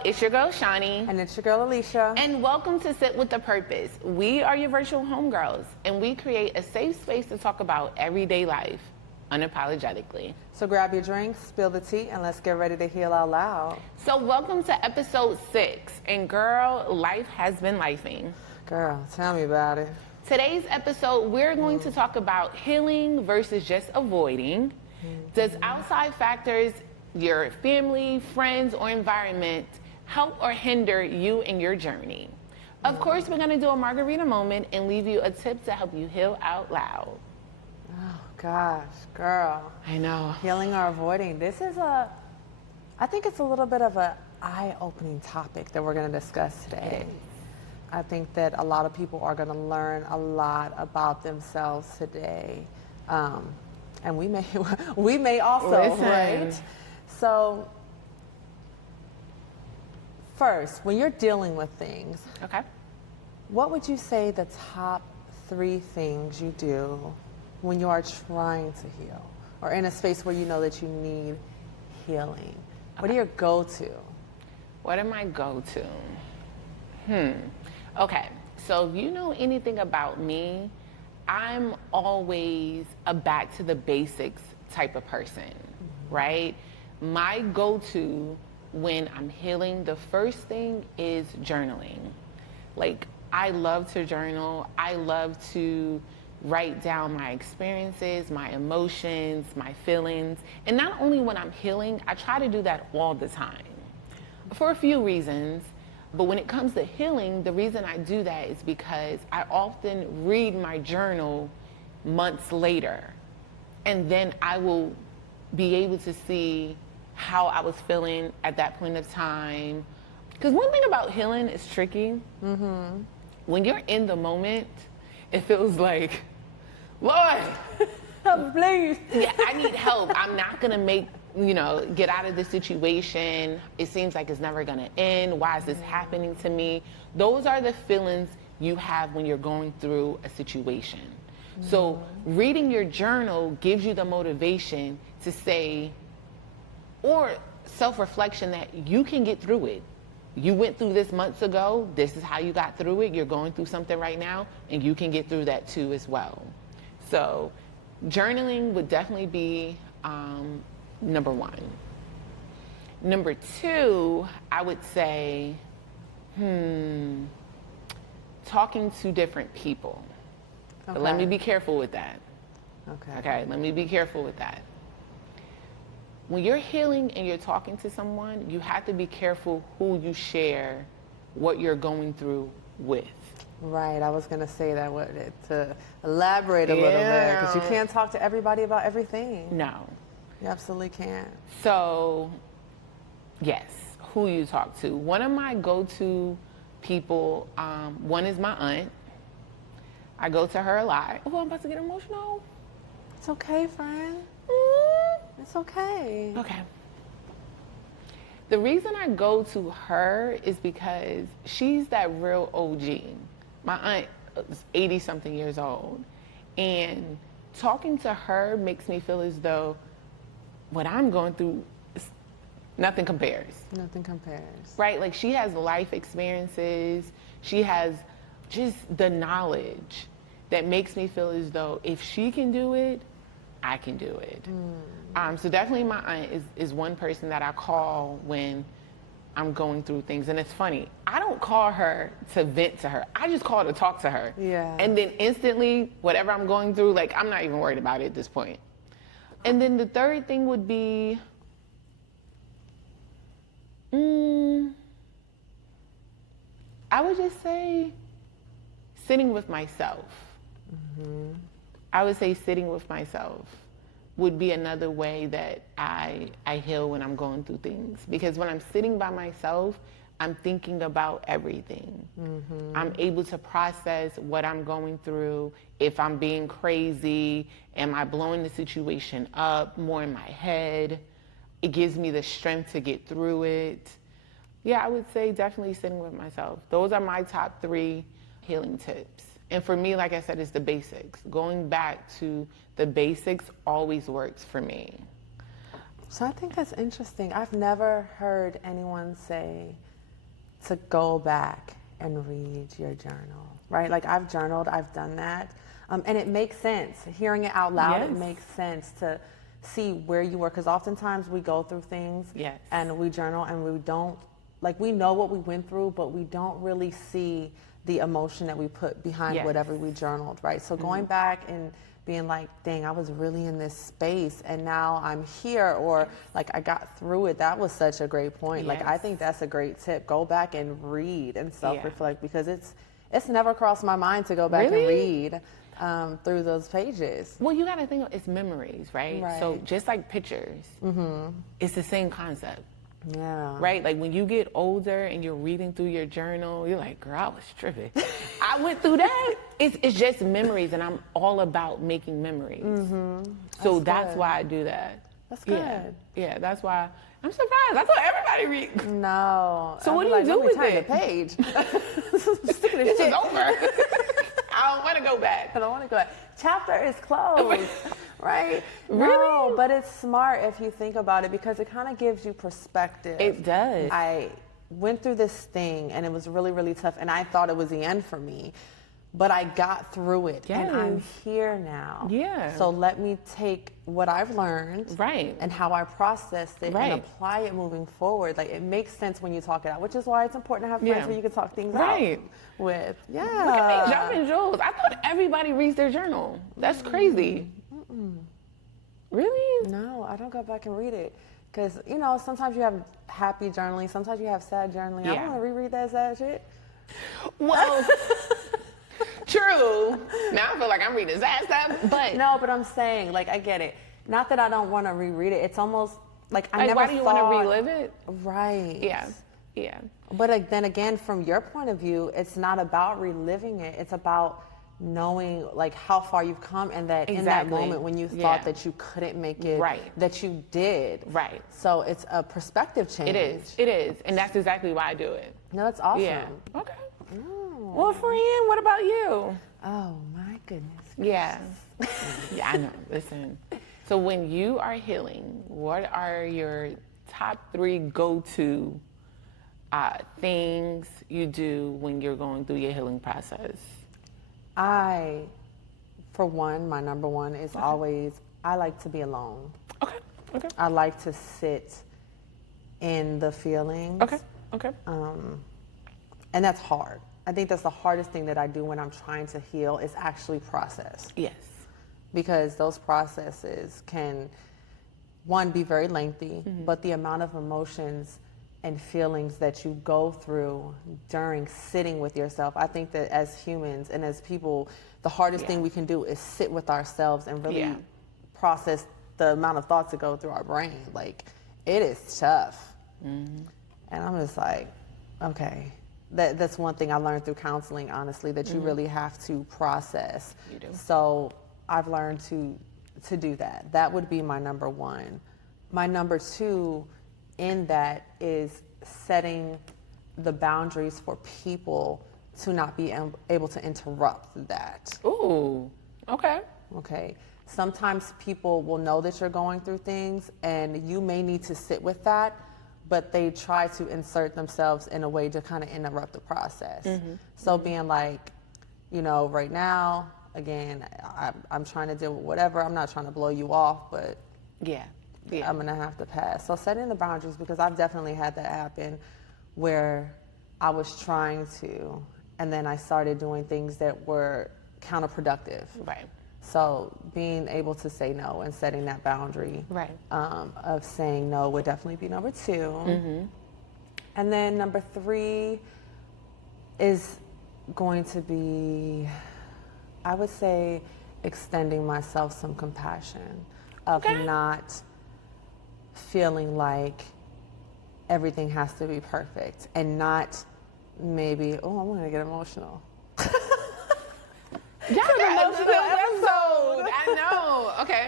y'all. It's your girl, Shannie. And it's your girl, Alisha. And welcome to Sit with a Purpose. We are your virtual homegirls, and we create a safe space to talk about everyday life unapologetically. So grab your drinks, spill the tea, and let's get ready to heal out loud. So welcome to episode 6. And girl, life has been lifing. Girl, tell me about it. Today's episode, we're going to talk about healing versus just avoiding. Does outside factors, your family, friends, or environment help or hinder you in your journey? Of course, we're going to do a margarita moment and leave you a tip to help you heal out loud. Oh, gosh, girl. I know. Healing or avoiding. I think it's a little bit of an eye-opening topic that we're going to discuss today. I think that a lot of people are going to learn a lot about themselves today. And we may also, Listen. right? So, first, when you're dealing with things, Okay. what would you say the top 3 things you do when you are trying to heal or in a space where you know that you need healing? What are your go-to? What am I go-to? Okay, so if you know anything about me, I'm always a back to the basics type of person, right? My go-to when I'm healing, the first thing is journaling. Like, I love to journal. I love to write down my experiences, my emotions, my feelings. And not only when I'm healing, I try to do that all the time for a few reasons. But when it comes to healing, the reason I do that is because I often read my journal months later, and then I will be able to see how I was feeling at that point of time. Because one thing about healing is tricky. When you're in the moment, it feels like, Lord, Please. yeah, I need help. I'm not gonna get out of this situation. It seems like it's never gonna end. Why is this happening to me? Those are the feelings you have when you're going through a situation. So reading your journal gives you the motivation to say, or self-reflection, that you can get through it. You went through this months ago. This is how you got through it. You're going through something right now, and you can get through that too as well. So journaling would definitely be number 1. Number 2, I would say, talking to different people. Okay. But let me be careful with that. Okay. Let me be careful with that. When you're healing and you're talking to someone, you have to be careful who you share what you're going through with. Right, I was going to say that to elaborate a little bit, because you can't talk to everybody about everything. No. You absolutely can't. So, yes, who you talk to. One of my go-to people, one is my aunt. I go to her a lot. Oh, I'm about to get emotional. It's okay, friend. It's okay. Okay. The reason I go to her is because she's that real OG. My aunt is 80-something years old. And talking to her makes me feel as though what I'm going through, nothing compares. Nothing compares. Right? Like, she has life experiences. She has just the knowledge that makes me feel as though if she can do it, I can do it. So definitely my aunt is one person that I call when I'm going through things. And it's funny, I don't call her to vent to her. I just call to talk to her. Yeah. And then instantly, whatever I'm going through, like, I'm not even worried about it at this point. And then the third thing would be, I would just say sitting with myself. I would say sitting with myself would be another way that I heal when I'm going through things. Because when I'm sitting by myself, I'm thinking about everything. I'm able to process what I'm going through. If I'm being crazy, am I blowing the situation up more in my head? It gives me the strength to get through it. Yeah, I would say definitely sitting with myself. Those are my top 3 healing tips. And for me, like I said, it's the basics. Going back to the basics always works for me. So I think that's interesting. I've never heard anyone say to go back and read your journal, right? Like I've journaled, I've done that. And it makes sense. Hearing it out loud, Yes. it makes sense to see where you were. Because oftentimes we go through things Yes. and we journal and we don't, like we know what we went through, but we don't really see the emotion that we put behind Yes. whatever we journaled, right? So going back and being like, dang, I was really in this space and now I'm here, or like I got through it. That was such a great point. Like I Yes. think that's a great tip. Go back and read and self-reflect, because it's never crossed my mind to go back and Really? read through those pages. Well, you got to think it's memories, right? So Right. just like pictures, it's the same concept, Yeah. right? Like when you get older and you're reading through your journal, you're like, girl, I was tripping. I went through that. It's just memories, and I'm all about making memories. So that's good. why I do that. That's Yeah. good. Yeah, that's why. I'm surprised. I thought everybody read. No. So I'd what be do you like, do let me with turn it? the page. Stick this This shit. is over. I don't want to go back. I don't want to go back. Chapter is closed, right? Really? No, but it's smart if you think about it, because it kind of gives you perspective. It does. I went through this thing and it was really, really tough, and I thought it was the end for me, but I got through it and I'm Yes. here now. Yeah. So let me take what I've learned Right. and how I processed it Right. and apply it moving forward. Like it makes sense when you talk it out, which is why it's important to have friends Yeah. where you can talk things Right. out with. Yeah. Look at me jumping jewels. I thought everybody reads their journal. That's crazy. Really? No, I don't go back and read it. Because, you know, sometimes you have happy journaling, sometimes you have sad journaling. I Yeah. don't want to reread that sad shit. Well, true. Now I feel like I'm reading sad stuff, but No, but I'm saying, like, I get it. Not that I don't want to reread it. It's almost like I like, never why do you want to thought- relive it? Right. Yeah. Yeah. But like, then again, from your point of view, it's not about reliving it. It's about knowing like how far you've come, and that in that Exactly. moment when you Yeah. thought that you couldn't make it, Right. that you did. Right. So it's a perspective change. It is. It is. And that's exactly why I do it. No, that's awesome. Yeah. Okay. Well, friend, what about you? Oh my goodness. Yeah. Yeah, I know. Listen. So when you are healing, what are your top 3 go-to things you do when you're going through your healing process? For one, my number one is always, I like to be alone. Okay. Okay. I like to sit in the feelings. Okay. Okay. And that's hard. I think that's the hardest thing that I do when I'm trying to heal, is actually process. Yes. Because those processes can, one, be very lengthy, but the amount of emotions and feelings that you go through during sitting with yourself, I think that as humans and as people, the hardest thing we can do is sit with ourselves and really process the amount of thoughts that go through our brain. Like, it is tough. And I'm just like, okay. That's one thing I learned through counseling, honestly, that you really have to process. You do. So I've learned to do that. That would be my number one. My number two in that is setting the boundaries for people to not be able to interrupt that. Ooh. Okay. Okay. Sometimes people will know that you're going through things and you may need to sit with that, but they try to insert themselves in a way to kind of interrupt the process. So being like, you know, right now, again, I'm trying to deal with whatever. I'm not trying to blow you off, but Yeah. Yeah. I'm gonna have to pass. So setting the boundaries, because I've definitely had that happen where I was trying to, and then I started doing things that were counterproductive. Right. So being able to say no and setting that boundary Right. of saying no would definitely be number two. And then number 3 is going to be, I would say, extending myself some compassion of not feeling like everything has to be perfect, and not maybe, oh, I'm gonna get emotional. Y'all got emotional episode. I know. Okay.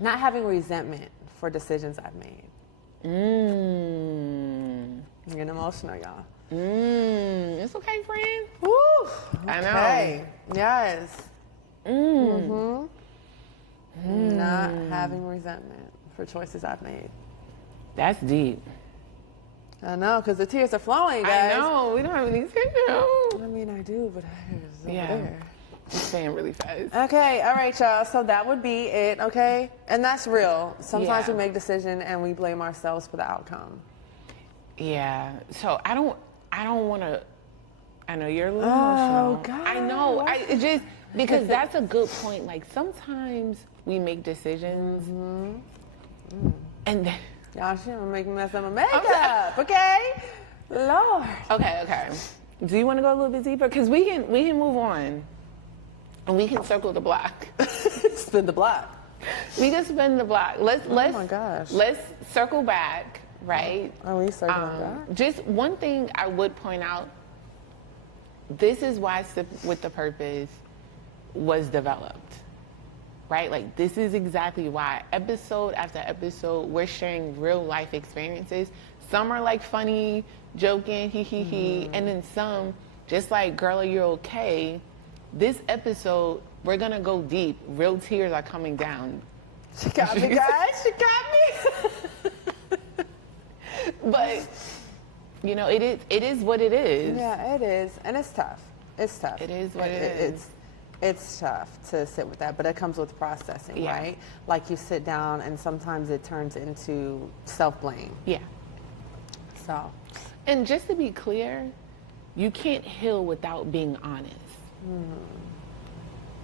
Not having resentment for decisions I've made. I'm getting emotional, y'all. It's okay, friend. Woo! I know. Okay. Yes. Not having resentment for choices I've made. That's deep. I know, because the tears are flowing, guys. I know, we don't have any tears. I mean, I do, but it's over Yeah. there. I'm saying really fast. Okay, all right, y'all. So that would be it, okay? And that's real. Sometimes Yeah. we make decisions and we blame ourselves for the outcome. Yeah. So I don't want to. I know you're a little Oh, emotional. God. I know. It just because that's a good point. Like sometimes we make decisions, and then, Y'all shouldn't make me mess up my makeup, okay? Lord. okay. Do you want to go a little bit deeper? Because we can move on, and we can circle the block. Spin the block. We can spin the block. Let's. Oh my gosh. Let's circle back. Right. Are we circling back? Just one thing I would point out. This is why Sip with the Purpose was developed, right? Like this is exactly why episode after episode we're sharing real life experiences. Some are like funny, joking, he, and then some just like, girl, are you okay? This episode we're gonna go deep. Real tears are coming down. She got me, guys. She got me. But you know, it is what it is. Yeah, it is, and it's tough. It's tough. It is what it is. It's tough to sit with that, but it comes with processing, Yeah. right? Like you sit down, and sometimes it turns into self-blame. Yeah. So, And just to be clear, you can't heal without being honest.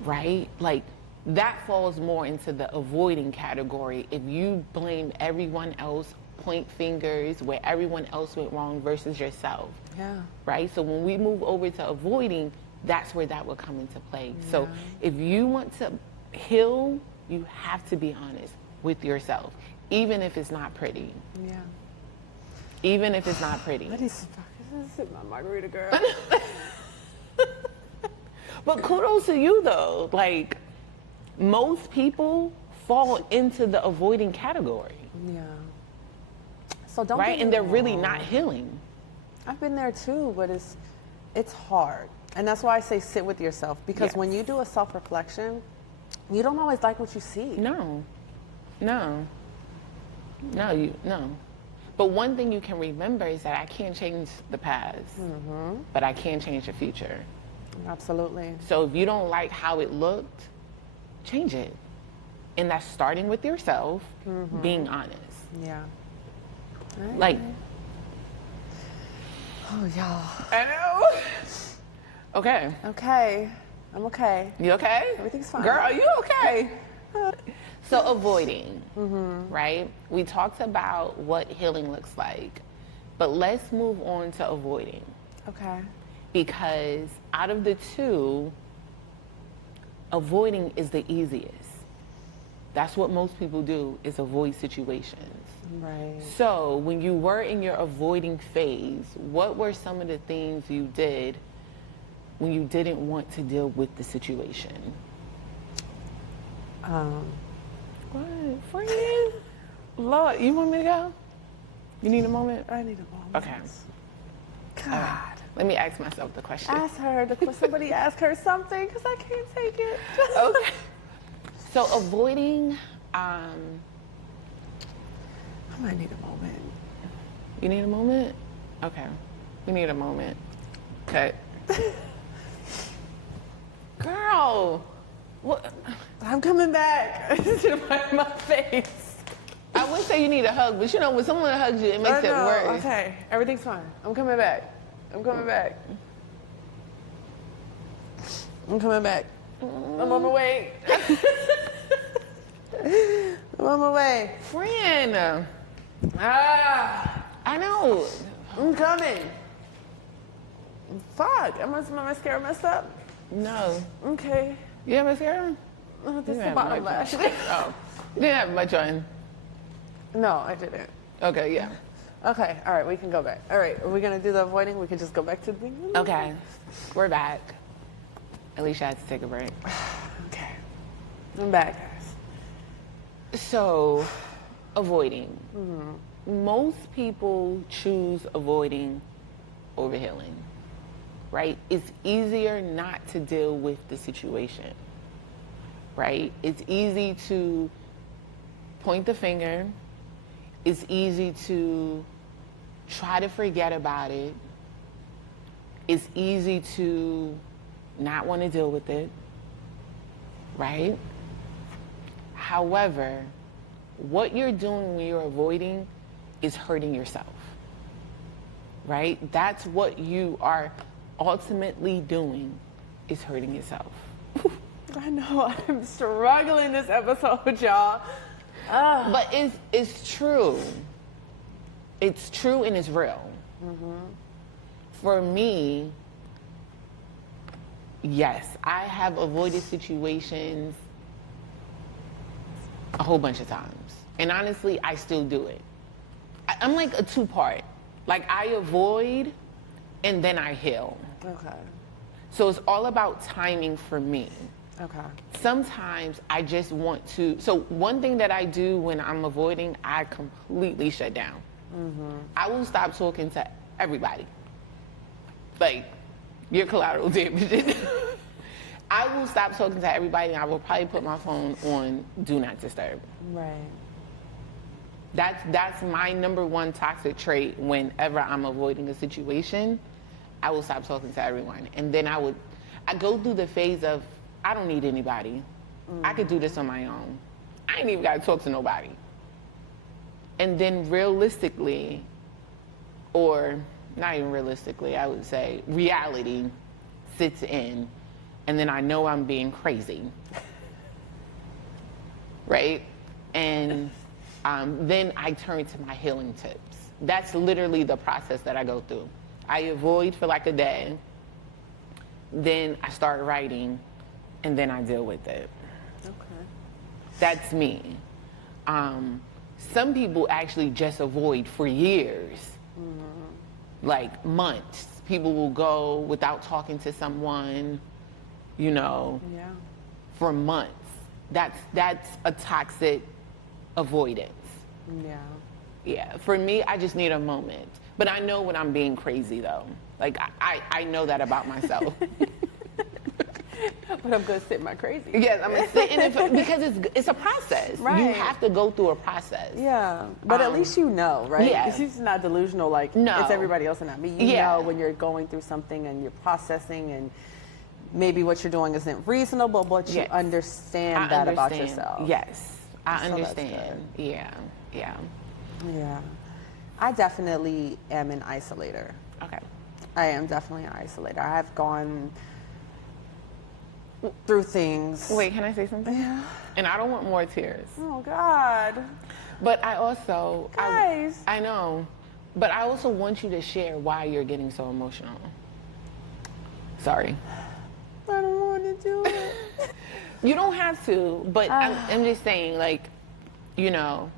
Right? Like that falls more into the avoiding category. If you blame everyone else, point fingers where everyone else went wrong versus yourself. yeah. Right? So when we move over to avoiding, that's where that will come into play. So if you want to heal, you have to be honest with yourself, even if it's not pretty. Yeah. Even if it's not pretty. This is my margarita, girl. But kudos to you though. Like most people fall into the avoiding category, Yeah. So don't right? get me And they're really wrong. not healing. I've been there too, but it's hard. And that's why I say sit with yourself, because Yes. when you do a self-reflection, you don't always like what you see. No. But one thing you can remember is that I can't change the past, but I can change the future. Absolutely. So if you don't like how it looked, change it. And that's starting with yourself, being honest. Yeah. Like, Oh, y'all. I know. Okay. Okay. I'm okay. You okay? Everything's fine. Girl, are you okay? So avoiding, right? We talked about what healing looks like, but let's move on to avoiding. Okay. Because out of the two, avoiding is the easiest. That's what most people do, is avoid situations. Right. So when you were in your avoiding phase, what were some of the things you did when you didn't want to deal with the situation? What? Friend? Lord, you want me to go? You need a moment? I need a moment. Okay. God. All right. Let me ask myself the question. Ask her. Somebody ask her something, because I can't take it. Okay. So avoiding, I might need a moment. you need a moment? Okay. You need a moment. Okay. Girl, what? I'm coming back. My face. I would say you need a hug, but you know, when someone hugs you, it makes it worse. Okay. Everything's fine. I'm coming back. I'm coming back. I'm coming back. I'm on my way. I'm on my way. Friend, Ah, I know. I'm coming. Fuck. My mascara messed up. No. Okay. You have mascara? This You is the didn't have bottom much lash. on. Oh. You didn't have much on. No, I didn't. Okay, yeah. Okay. All right. We can go back. All right. Are we going to do the avoiding? We can just go back to the beginning? Okay. We're back. Alicia had to take a break. Okay. I'm back, guys. So, avoiding. Most people choose avoiding over healing, right? It's easier not to deal with the situation, right? It's easy to point the finger. It's easy to try to forget about it. It's easy to not want to deal with it, right? However, what you're doing when you're avoiding is hurting yourself, right? That's what you are ultimately doing, is hurting yourself. I know, I'm struggling this episode, y'all. But it's true. It's true and it's real. For me, yes, I have avoided situations a whole bunch of times. And honestly, I still do it. I'm like a two-part. Like, I avoid and then I heal. Okay. So it's all about timing for me. Okay. Sometimes I just want to, so one thing that I do when I'm avoiding, I completely shut down. I will stop talking to everybody. Like, you're collateral damage. I will stop talking to everybody, and I will probably put my phone on Do Not Disturb. Right. That's my number one toxic trait. Whenever I'm avoiding a situation, I will stop talking to everyone. And then I go through the phase of, I don't need anybody. I could do this on my own. I ain't even gotta talk to nobody. And then realistically, or not even realistically, I would say, reality sits in, and then I know I'm being crazy, right? And then I turn to my healing tips. That's literally the process that I go through. I avoid for like a day, then I start writing, and then I deal with it. Okay. That's me. Some people actually just avoid for years, like months. People will go without talking to someone, you know, for months. That's a toxic avoidance. Yeah. Yeah, for me, I just need a moment. But I know when I'm being crazy, though. Like, I know that about myself. But I'm gonna sit in my crazy. Yes, I'm gonna sit in it because it's a process. Right. You have to go through a process. Yeah, but at least you know, right? Yeah. It's just not delusional like No. it's everybody else and not me. You know when you're going through something and you're processing and maybe what you're doing isn't reasonable, but you understand that about yourself. Yes, I So that's understand. Yeah. Yeah. I definitely am an isolator. Okay. I am definitely an isolator. I have gone through things. Wait, can I say something? Yeah. And I don't want more tears. Oh, God. But I also... Guys. I know. But I also want you to share why you're getting so emotional. Sorry. I don't want to do it. You don't have to, but I'm just saying, like, you know...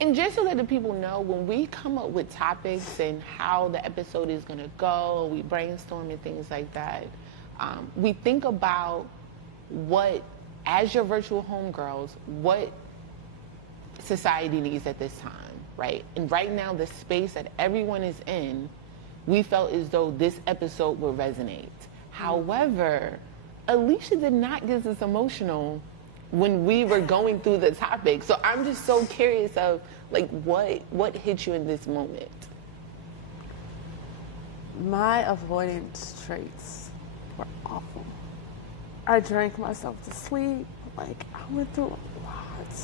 And just so that the people know, when we come up with topics and how the episode is going to go, we brainstorm and things like that, we think about what, as your virtual homegirls, what society needs at this time, right? And right now, the space that everyone is in, we felt as though this episode would resonate. However, Alisha did not get us emotional when we were going through the topic. So I'm just so curious of, like, what hit you in this moment? My avoidance traits were awful. I drank myself to sleep. Like, I went through a lot.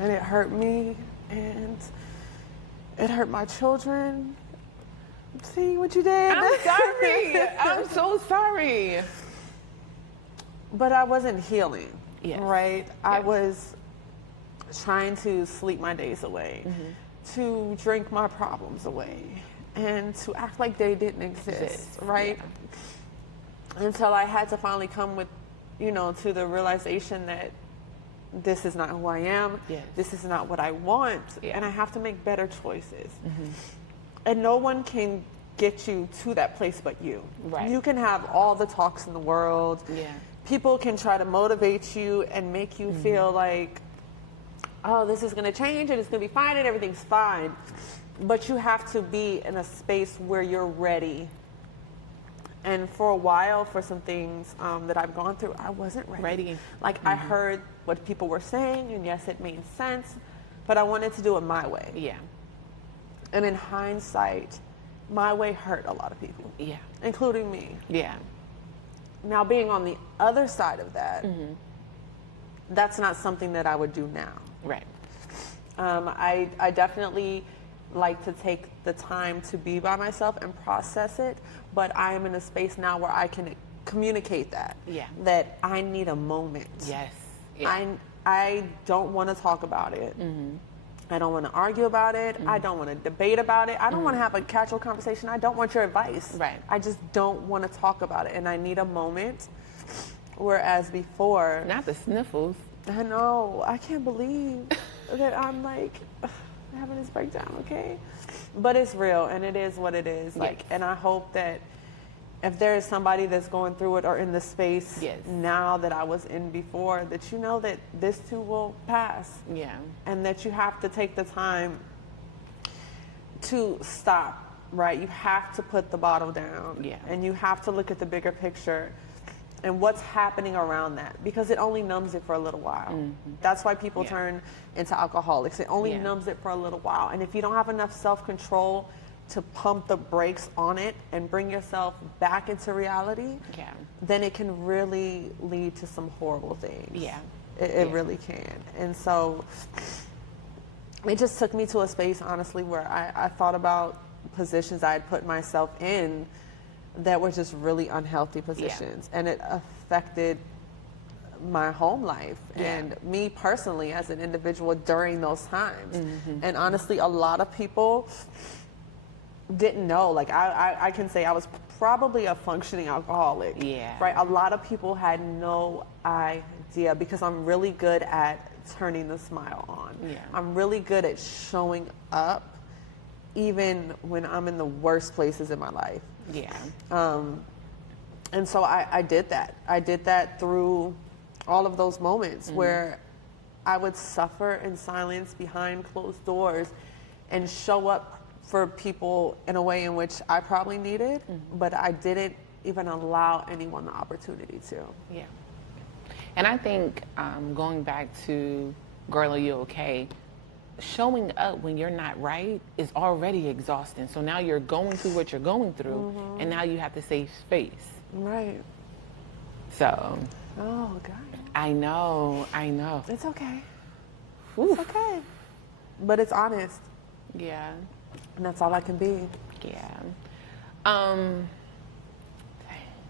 And it hurt me, and it hurt my children. See what you did? I'm sorry. I'm so sorry. But I wasn't healing, Yes. right? Yes. I was trying to sleep my days away, to drink my problems away, and to act like they didn't exist, right? Yeah. Until I had to finally come with, to the realization that this is not who I am, this is not what I want, and I have to make better choices. And no one can get you to that place but you. Right. You can have all the talks in the world. Yeah. People can try to motivate you and make you feel like, oh, this is going to change and it's going to be fine and everything's fine. But you have to be in a space where you're ready. And for a while, for some things that I've gone through, I wasn't ready. Like, I heard what people were saying, and yes, it made sense, but I wanted to do it my way. Yeah. And in hindsight, my way hurt a lot of people, Yeah. including me. Yeah. Now, being on the other side of that, that's not something that I would do now. Right. I definitely like to take the time to be by myself and process it, but I am in a space now where I can communicate that. Yeah. That I need a moment. Yes. Yeah. I don't want to talk about it. I don't want to argue about it. I don't want to debate about it. I don't want to have a casual conversation. I don't want your advice. Right. I just don't want to talk about it, and I need a moment. Whereas before, Not the sniffles. I know, I can't believe that I'm like having this breakdown, okay? But it's real, and it is what it is. Like, Yes. and I hope that if there is somebody that's going through it or in the space Yes. now that I was in before, that you know that this too will pass. Yeah. And that you have to take the time to stop, right? You have to put the bottle down. Yeah. And you have to look at the bigger picture and what's happening around that, because it only numbs it for a little while. That's why people Yeah. turn into alcoholics. It only Yeah. numbs it for a little while. And if you don't have enough self-control to pump the brakes on it and bring yourself back into reality, Yeah. then it can really lead to some horrible things. Yeah. It Yeah. really can. And so it just took me to a space, honestly, where I thought about positions I had put myself in that were just really unhealthy positions. And it affected my home life and me personally as an individual during those times. And honestly, a lot of people didn't know. Like, I can say I was probably a functioning alcoholic. Yeah. Right? A lot of people had no idea, because I'm really good at turning the smile on. Yeah. I'm really good at showing up even when I'm in the worst places in my life. Yeah. And so I did that. I did that through all of those moments where I would suffer in silence behind closed doors and show up for people in a way in which I probably needed, but I didn't even allow anyone the opportunity to. Yeah. And I think going back to Girl, Are You Okay? Showing up when you're not right is already exhausting. So now you're going through what you're going through, and now you have to save space. Right. So, Oh, God. I know. It's okay. Whew. It's okay. But it's honest, Yeah. and that's all I can be. Yeah.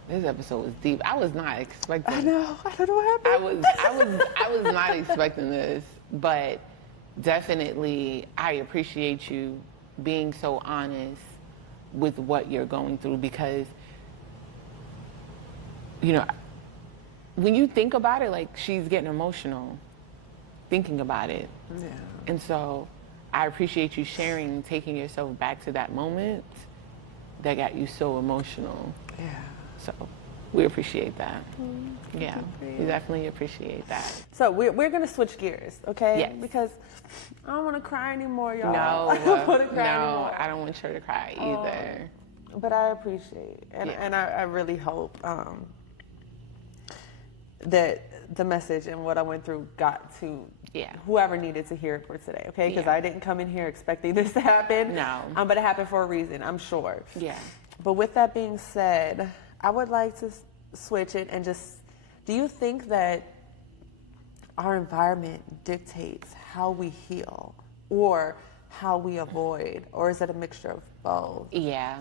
This episode was deep. I was not expecting. I know. I don't know what happened. I was not expecting this, but definitely I appreciate you being so honest with what you're going through, because you know, when you think about it, like, she's getting emotional thinking about it. Yeah. And so I appreciate you sharing, taking yourself back to that moment that got you so emotional. Yeah. So we appreciate that. Yeah, we definitely appreciate that. So we're gonna switch gears, okay? Yes. Because I don't want to cry anymore, y'all. No, I don't want to cry anymore. I don't want her to cry either. But I appreciate, and Yeah. and I really hope that the message and what I went through got to Yeah. whoever needed to hear it for today, okay? Because Yeah. I didn't come in here expecting this to happen. No. But it happened for a reason, I'm sure. Yeah. But with that being said, I would like to switch it and just, do you think that our environment dictates how we heal or how we avoid, or is it a mixture of both? Yeah.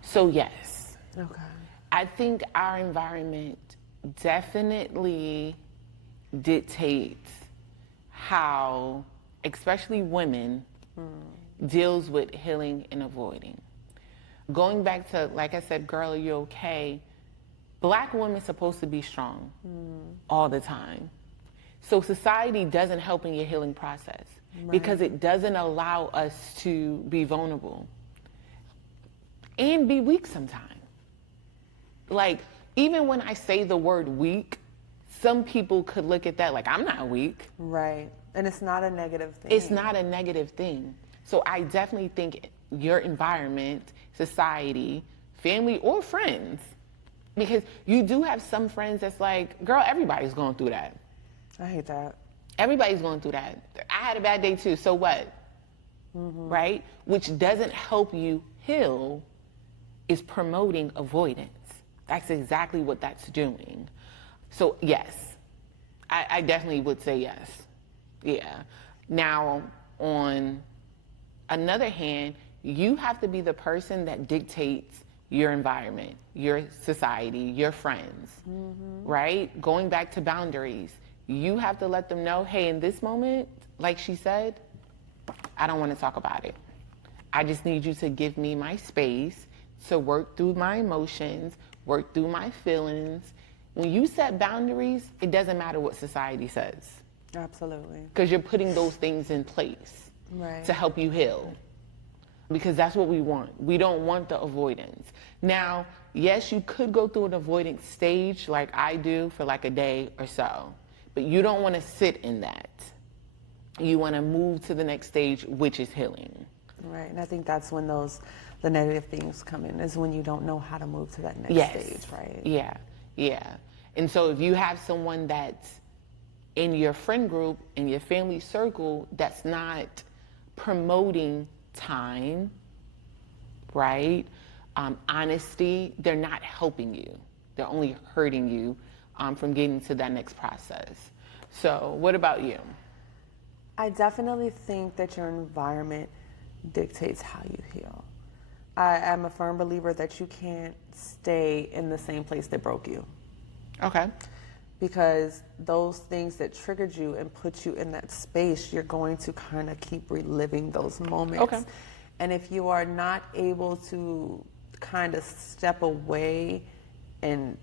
So yes, Okay. I think our environment definitely dictates how, especially women, deals with healing and avoiding. Going back to, like I said, Girl, Are You Okay? Black women supposed to be strong all the time. So society doesn't help in your healing process because it doesn't allow us to be vulnerable and be weak sometimes. Like, even when I say the word weak, some people could look at that like, I'm not weak. Right. And it's not a negative thing. It's not a negative thing. So I definitely think your environment, society, family, or friends, because you do have some friends that's like, girl, everybody's going through that. I hate that. Everybody's going through that. had a bad day too, so what? Right? Which doesn't help you heal, is promoting avoidance. That's exactly what that's doing. So yes, I definitely would say yes. Yeah. Now, on another hand, you have to be the person that dictates your environment, your society, your friends, right? Going back to boundaries, you have to let them know, hey, in this moment, like she said, I don't want to talk about it. I just need you to give me my space to work through my emotions, work through my feelings. When you set boundaries, it doesn't matter what society says. Absolutely. Because you're putting those things in place to help you heal. Because that's what we want. We don't want the avoidance. Now, yes, you could go through an avoidance stage like I do for like a day or so, but you don't want to sit in that. You want to move to the next stage, which is healing. Right, and I think that's when the negative things come in, is when you don't know how to move to that next stage, right? Yeah, yeah. And so if you have someone that's in your friend group, in your family circle, that's not promoting time, right? Honesty, they're not helping you. They're only hurting you from getting to that next process. So what about you? I definitely think that your environment dictates how you heal. I am a firm believer that you can't stay in the same place that broke you. Okay. Because those things that triggered you and put you in that space, you're going to kind of keep reliving those moments. Okay. And if you are not able to kind of step away and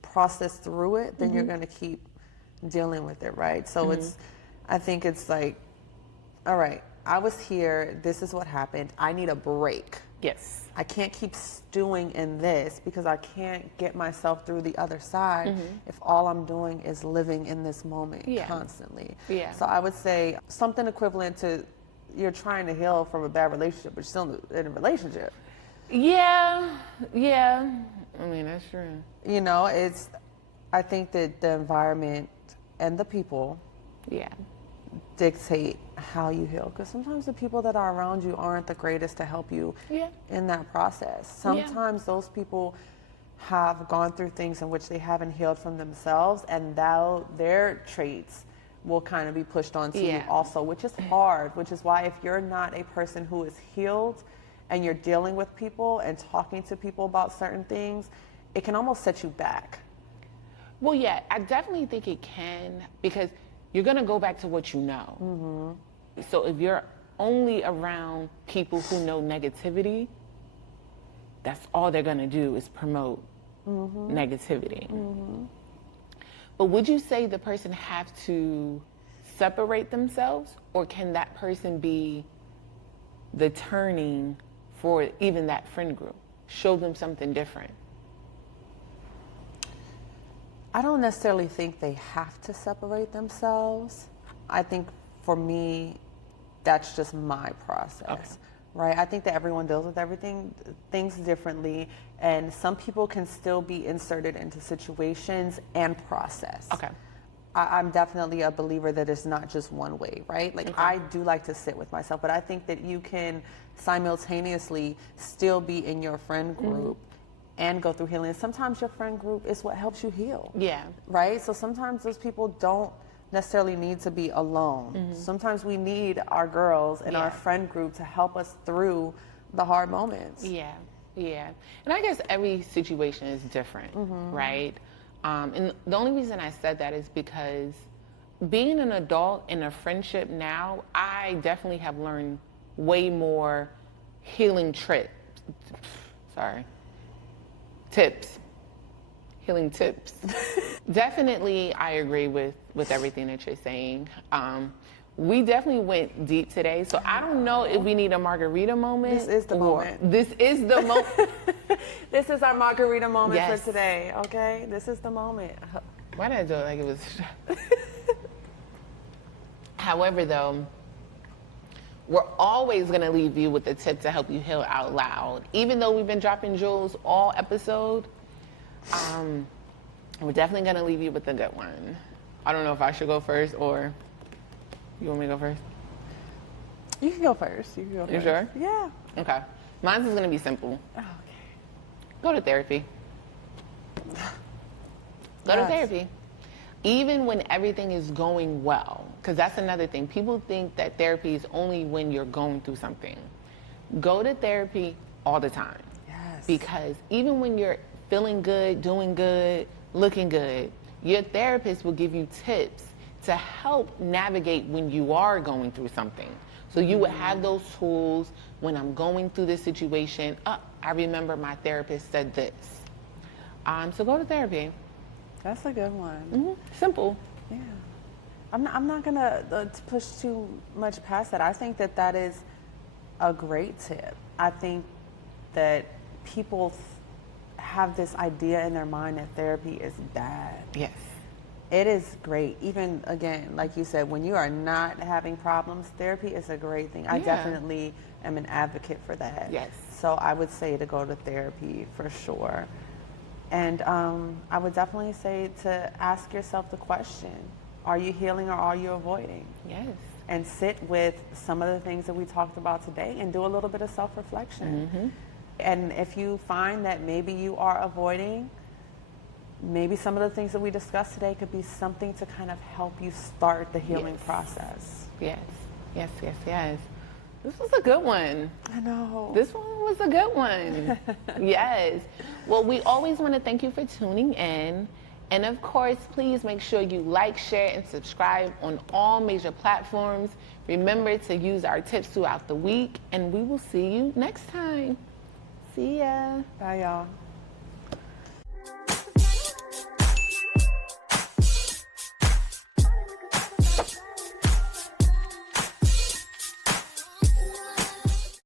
process through it, then you're going to keep dealing with it, right? So I think it's like, all right, I was here, this is what happened, I need a break. Yes. I can't keep stewing in this because I can't get myself through the other side if all I'm doing is living in this moment constantly. Yeah. So I would say something equivalent to, you're trying to heal from a bad relationship, but you're still in a relationship. Yeah. I mean, that's true. You know, I think that the environment and the people dictate how you heal, because sometimes the people that are around you aren't the greatest to help you in that process. Sometimes those people have gone through things in which they haven't healed from themselves, and now their traits will kind of be pushed onto you also, which is hard, which is why if you're not a person who is healed and you're dealing with people and talking to people about certain things, it can almost set you back. Well, yeah, I definitely think it can, because you're going to go back to what you know. So if you're only around people who know negativity, that's all they're going to do is promote negativity. But would you say the person have to separate themselves, or can that person be the turning for even that friend group? Show them something different? I don't necessarily think they have to separate themselves. I think for me, that's just my process, right? I think that everyone deals with things differently, and some people can still be inserted into situations and process. Okay. I'm definitely a believer that it's not just one way, right? Like I do like to sit with myself, but I think that you can simultaneously still be in your friend group and go through healing. Sometimes your friend group is what helps you heal. Yeah. Right? So sometimes those people don't necessarily need to be alone. Sometimes we need our girls and our friend group to help us through the hard moments. Yeah. And I guess every situation is different, right? And the only reason I said that is because being an adult in a friendship now, I definitely have learned way more healing healing tips. Definitely, I agree with everything that you're saying. We definitely went deep today, so I don't know if we need a margarita moment. This is the moment. This is the moment. This is our margarita moment for today, okay? This is the moment. Why did I do it like it was? However, though, we're always going to leave you with a tip to help you heal out loud. Even though we've been dropping jewels all episode, we're definitely going to leave you with a good one. I don't know if I should go first or... You want me to go first? You can go first. You sure? Yeah. Okay. Mine's is going to be simple. Okay. Go to therapy. Go to Yes. therapy. Even when everything is going well, because that's another thing. People think that therapy is only when you're going through something. Go to therapy all the time. Yes. Because even when you're feeling good, doing good, looking good, your therapist will give you tips to help navigate when you are going through something. So you would have those tools when I'm going through this situation. I remember my therapist said this. So go to therapy. That's a good one. Simple. Yeah. I'm not going to push too much past that. I think that is a great tip. I think that people have this idea in their mind that therapy is bad. Yes. It is great. Even, again, like you said, when you are not having problems, therapy is a great thing. I definitely am an advocate for that. Yes. So I would say to go to therapy for sure. And I would definitely say to ask yourself the question, are you healing or are you avoiding? Yes. And sit with some of the things that we talked about today and do a little bit of self-reflection. And if you find that maybe you are avoiding, maybe some of the things that we discussed today could be something to kind of help you start the healing process. Yes. Yes, yes, yes. This was a good one. I know. This one was a good one. Yes. Well, we always want to thank you for tuning in. And of course, please make sure you like, share, and subscribe on all major platforms. Remember to use our tips throughout the week, and we will see you next time. See ya. Bye, y'all.